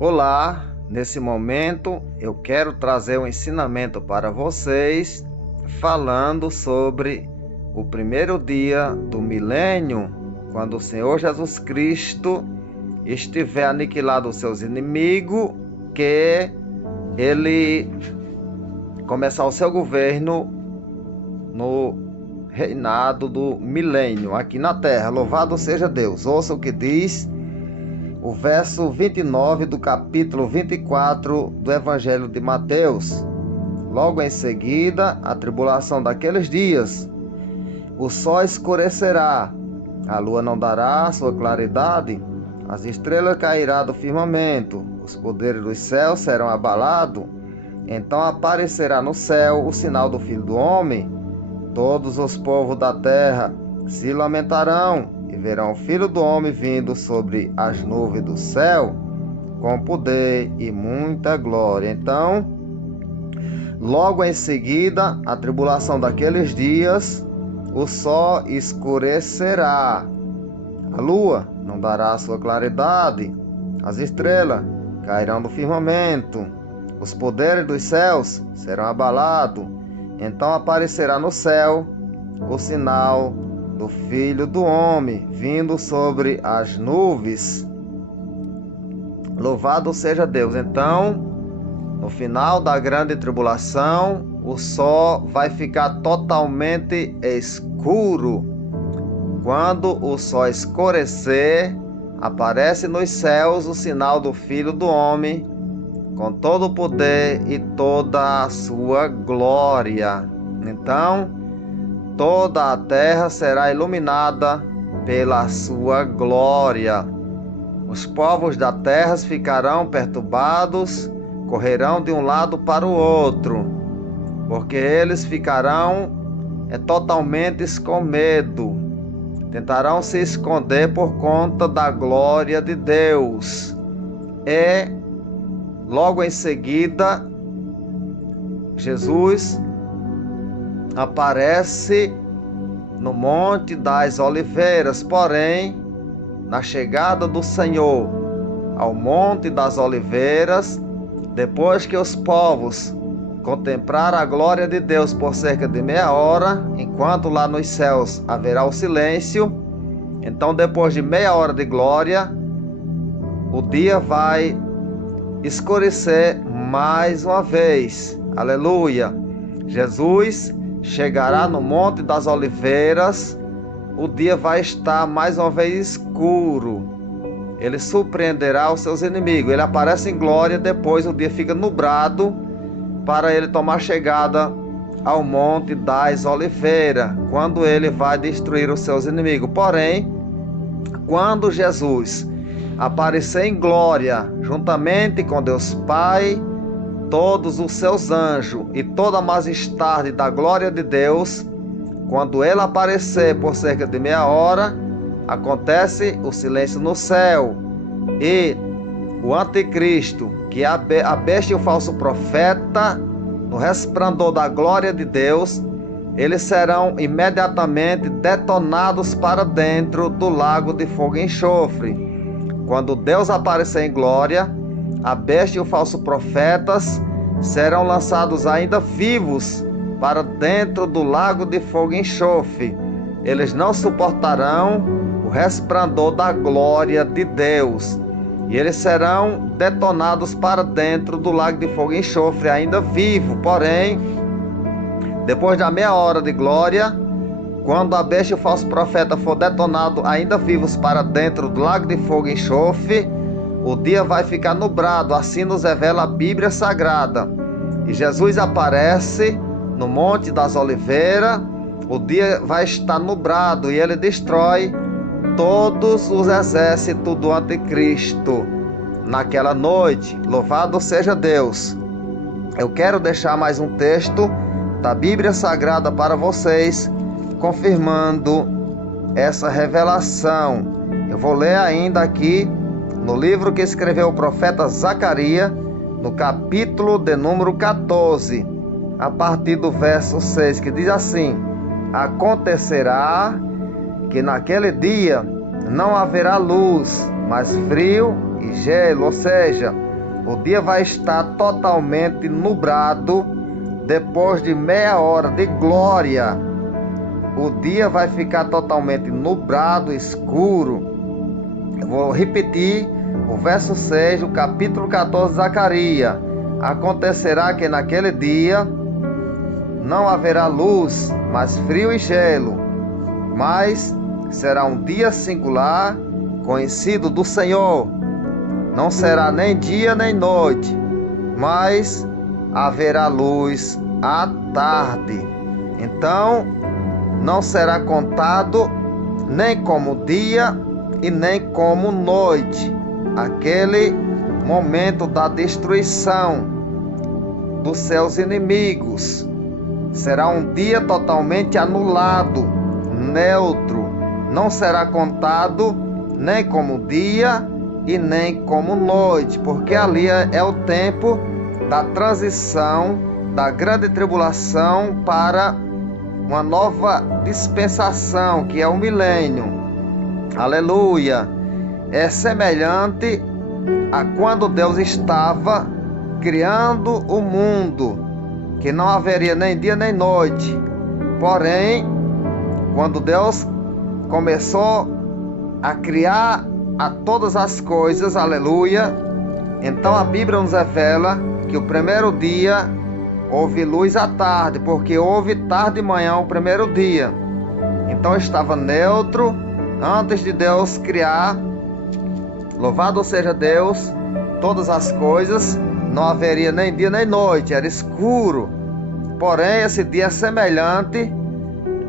Olá, nesse momento eu quero trazer um ensinamento para vocês, falando sobre o primeiro dia do milênio, quando o Senhor Jesus Cristo estiver aniquilado os seus inimigos, que ele começar o seu governo no reinado do milênio aqui na terra. Louvado seja Deus. Ouça o que diz o verso 29 do capítulo 24 do Evangelho de Mateus. Logo em seguida, a tribulação daqueles dias, o sol escurecerá, a lua não dará sua claridade, as estrelas cairão do firmamento, os poderes dos céus serão abalados. Então aparecerá no céu o sinal do Filho do Homem. Todos os povos da terra se lamentarão e verão o Filho do Homem vindo sobre as nuvens do céu, com poder e muita glória. Então, logo em seguida, a tribulação daqueles dias, o sol escurecerá, a lua não dará sua claridade, as estrelas cairão do firmamento, os poderes dos céus serão abalados. Então aparecerá no céu o sinal do Filho do Homem, vindo sobre as nuvens. Louvado seja Deus. Então, no final da grande tribulação, o sol vai ficar totalmente escuro. Quando o sol escurecer, aparece nos céus o sinal do Filho do Homem, com todo o poder e toda a sua glória. Então, toda a terra será iluminada pela sua glória. Os povos da terra ficarão perturbados, correrão de um lado para o outro, porque eles ficarão totalmente com medo. Tentarão se esconder por conta da glória de Deus. Logo em seguida, Jesus aparece no Monte das Oliveiras. Porém, na chegada do Senhor ao Monte das Oliveiras, depois que os povos contemplaram a glória de Deus por cerca de meia hora, enquanto lá nos céus haverá o silêncio, então depois de meia hora de glória, o dia vai escurecer mais uma vez. Aleluia! Jesus chegará no Monte das Oliveiras, o dia vai estar mais uma vez escuro. Ele surpreenderá os seus inimigos. Ele aparece em glória, depois o dia fica nublado para ele tomar chegada ao Monte das Oliveiras, quando ele vai destruir os seus inimigos. Porém, quando Jesus aparecer em glória, juntamente com Deus Pai, todos os seus anjos e toda a majestade da glória de Deus, quando ele aparecer por cerca de meia hora, acontece o silêncio no céu, e o anticristo, que é a besta e o falso profeta, no resplendor da glória de Deus, eles serão imediatamente detonados para dentro do lago de fogo e enxofre. Quando Deus aparecer em glória, a besta e o falso profetas serão lançados ainda vivos para dentro do lago de fogo e enxofre. Eles não suportarão o resplendor da glória de Deus, e eles serão detonados para dentro do lago de fogo e enxofre ainda vivo. Porém, depois da meia hora de glória, quando a besta e o falso profeta for detonado ainda vivos para dentro do lago de fogo e enxofre, o dia vai ficar nublado. Assim nos revela a Bíblia Sagrada. E Jesus aparece no Monte das Oliveiras, o dia vai estar nublado, e ele destrói todos os exércitos do anticristo naquela noite. Louvado seja Deus. Eu quero deixar mais um texto da Bíblia Sagrada para vocês, confirmando essa revelação. Eu vou ler ainda aqui no livro que escreveu o profeta Zacarias, no capítulo de número 14, a partir do verso 6, que diz assim: acontecerá que naquele dia não haverá luz, mas frio e gelo, ou seja, O dia vai estar totalmente nublado. Depois de meia hora de glória, o dia vai ficar totalmente nublado, escuro. Eu vou repetir o verso 6 do capítulo 14 de Zacarias. Acontecerá que naquele dia não haverá luz, mas frio e gelo. Mas será um dia singular, conhecido do Senhor. Não será nem dia nem noite, mas haverá luz à tarde. Então não será contado nem como dia e nem como noite, aquele momento da destruição dos seus inimigos. Será um dia totalmente anulado, neutro. Não será contado nem como dia e nem como noite, porque ali é o tempo da transição da grande tribulação para uma nova dispensação, que é o milênio. Aleluia! É semelhante a quando Deus estava criando o mundo, que não haveria nem dia nem noite. Porém, quando Deus começou a criar a todas as coisas, aleluia, então a Bíblia nos revela que o primeiro dia houve luz à tarde, porque houve tarde e manhã o primeiro dia. Então estava neutro antes de Deus criar. Louvado seja Deus, todas as coisas, não haveria nem dia nem noite, era escuro. Porém, esse dia é semelhante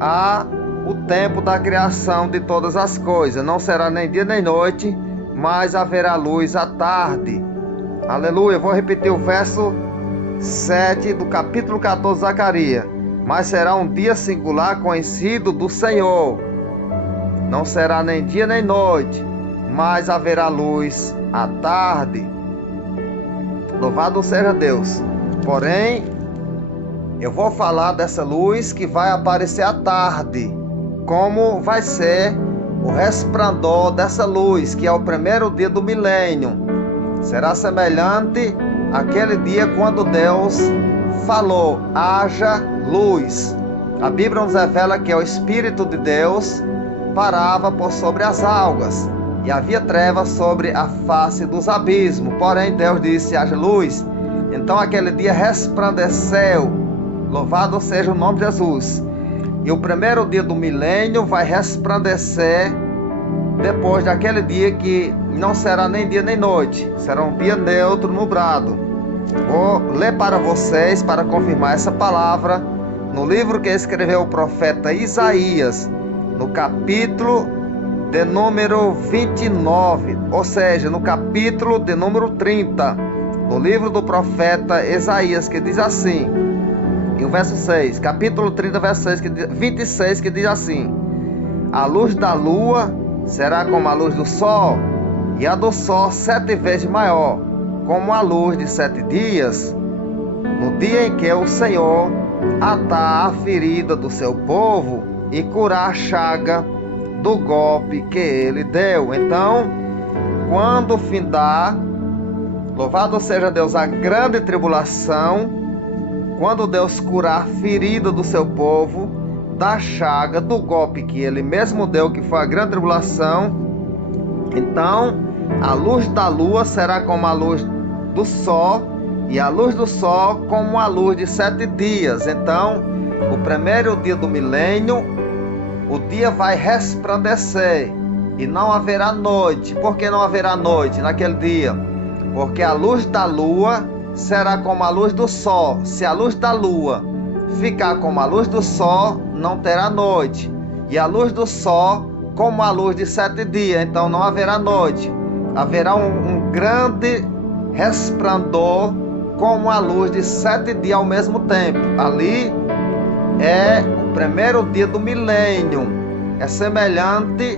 ao tempo da criação de todas as coisas. Não será nem dia nem noite, mas haverá luz à tarde. Aleluia. Eu vou repetir o verso 7 do capítulo 14 de Zacarias. Mas será um dia singular, conhecido do Senhor. Não será nem dia nem noite, mas haverá luz à tarde. Louvado seja Deus. Porém, eu vou falar dessa luz que vai aparecer à tarde. Como vai ser o resplandor dessa luz, que é o primeiro dia do milênio. Será semelhante àquele dia quando Deus falou: haja luz. A Bíblia nos revela que o Espírito de Deus parava por sobre as águas e havia trevas sobre a face dos abismos. Porém Deus disse: haja luz. Então aquele dia resplandeceu. Louvado seja o nome de Jesus. E o primeiro dia do milênio vai resplandecer depois daquele dia que não será nem dia nem noite. Será um dia neutro, nublado. Vou ler para vocês, para confirmar essa palavra, no livro que escreveu o profeta Isaías, no capítulo de número 29, ou seja, no capítulo de número 30, no livro do profeta Isaías, que diz assim, em o verso 6, capítulo 30, verso 6, 26, que diz assim: a luz da lua será como a luz do sol, e a do sol 7 vezes maior, como a luz de 7 dias, no dia em que o Senhor atar a ferida do seu povo e curar a chaga do golpe que ele deu. Então, quando findar, louvado seja Deus, a grande tribulação, quando Deus curar a ferida do seu povo, da chaga, do golpe que ele mesmo deu, que foi a grande tribulação, então a luz da lua será como a luz do sol, e a luz do sol como a luz de 7 dias. Então, o primeiro dia do milênio, o dia vai resplandecer e não haverá noite. Por que não haverá noite naquele dia? Porque a luz da lua será como a luz do sol. Se a luz da lua ficar como a luz do sol, não terá noite. E a luz do sol como a luz de 7 dias, então não haverá noite. Haverá um grande resplandor como a luz de 7 dias ao mesmo tempo. Ali é o primeiro dia do milênio. É semelhante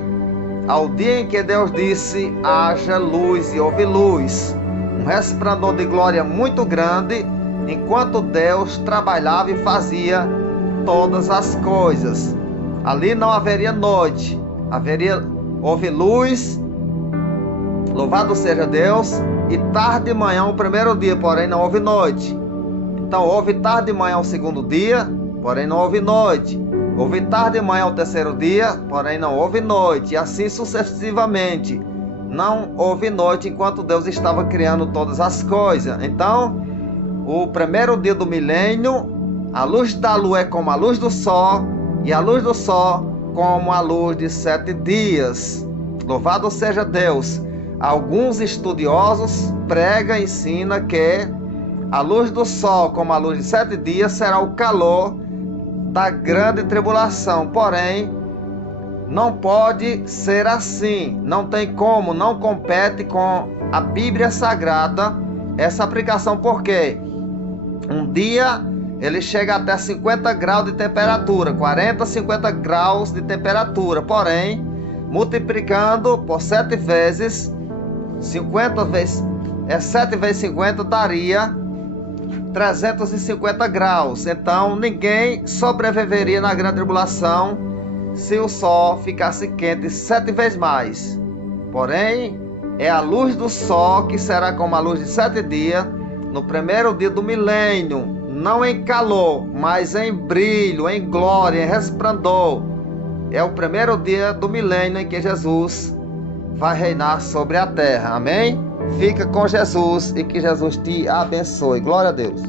ao dia em que Deus disse: haja luz, e houve luz. Um resplandor de glória muito grande, enquanto Deus trabalhava e fazia todas as coisas. Ali não haveria noite, houve luz Louvado seja Deus. E tarde de manhã o primeiro dia, porém não houve noite. Então houve tarde de manhã o segundo dia, porém não houve noite. Houve tarde de manhã o terceiro dia, porém não houve noite. E assim sucessivamente. Não houve noite enquanto Deus estava criando todas as coisas. Então, o primeiro dia do milênio, a luz da lua é como a luz do sol, e a luz do sol como a luz de 7 dias. Louvado seja Deus. Alguns estudiosos pregam e ensinam que a luz do sol, como a luz de 7 dias, será o calor da grande tribulação. Porém, não pode ser assim. Não tem como, não compete com a Bíblia Sagrada essa aplicação, porque um dia ele chega até 50 graus de temperatura, 40, 50 graus de temperatura. Porém, multiplicando por 7 vezes, 50 vezes, 7 vezes 50 daria 350 graus. Então ninguém sobreviveria na grande tribulação se o sol ficasse quente 7 vezes mais. Porém, é a luz do sol que será como a luz de 7 dias no primeiro dia do milênio, não em calor, mas em brilho, em glória, em resplendor. É o primeiro dia do milênio em que Jesus vai reinar sobre a terra. Amém? Fica com Jesus e que Jesus te abençoe. Glória a Deus.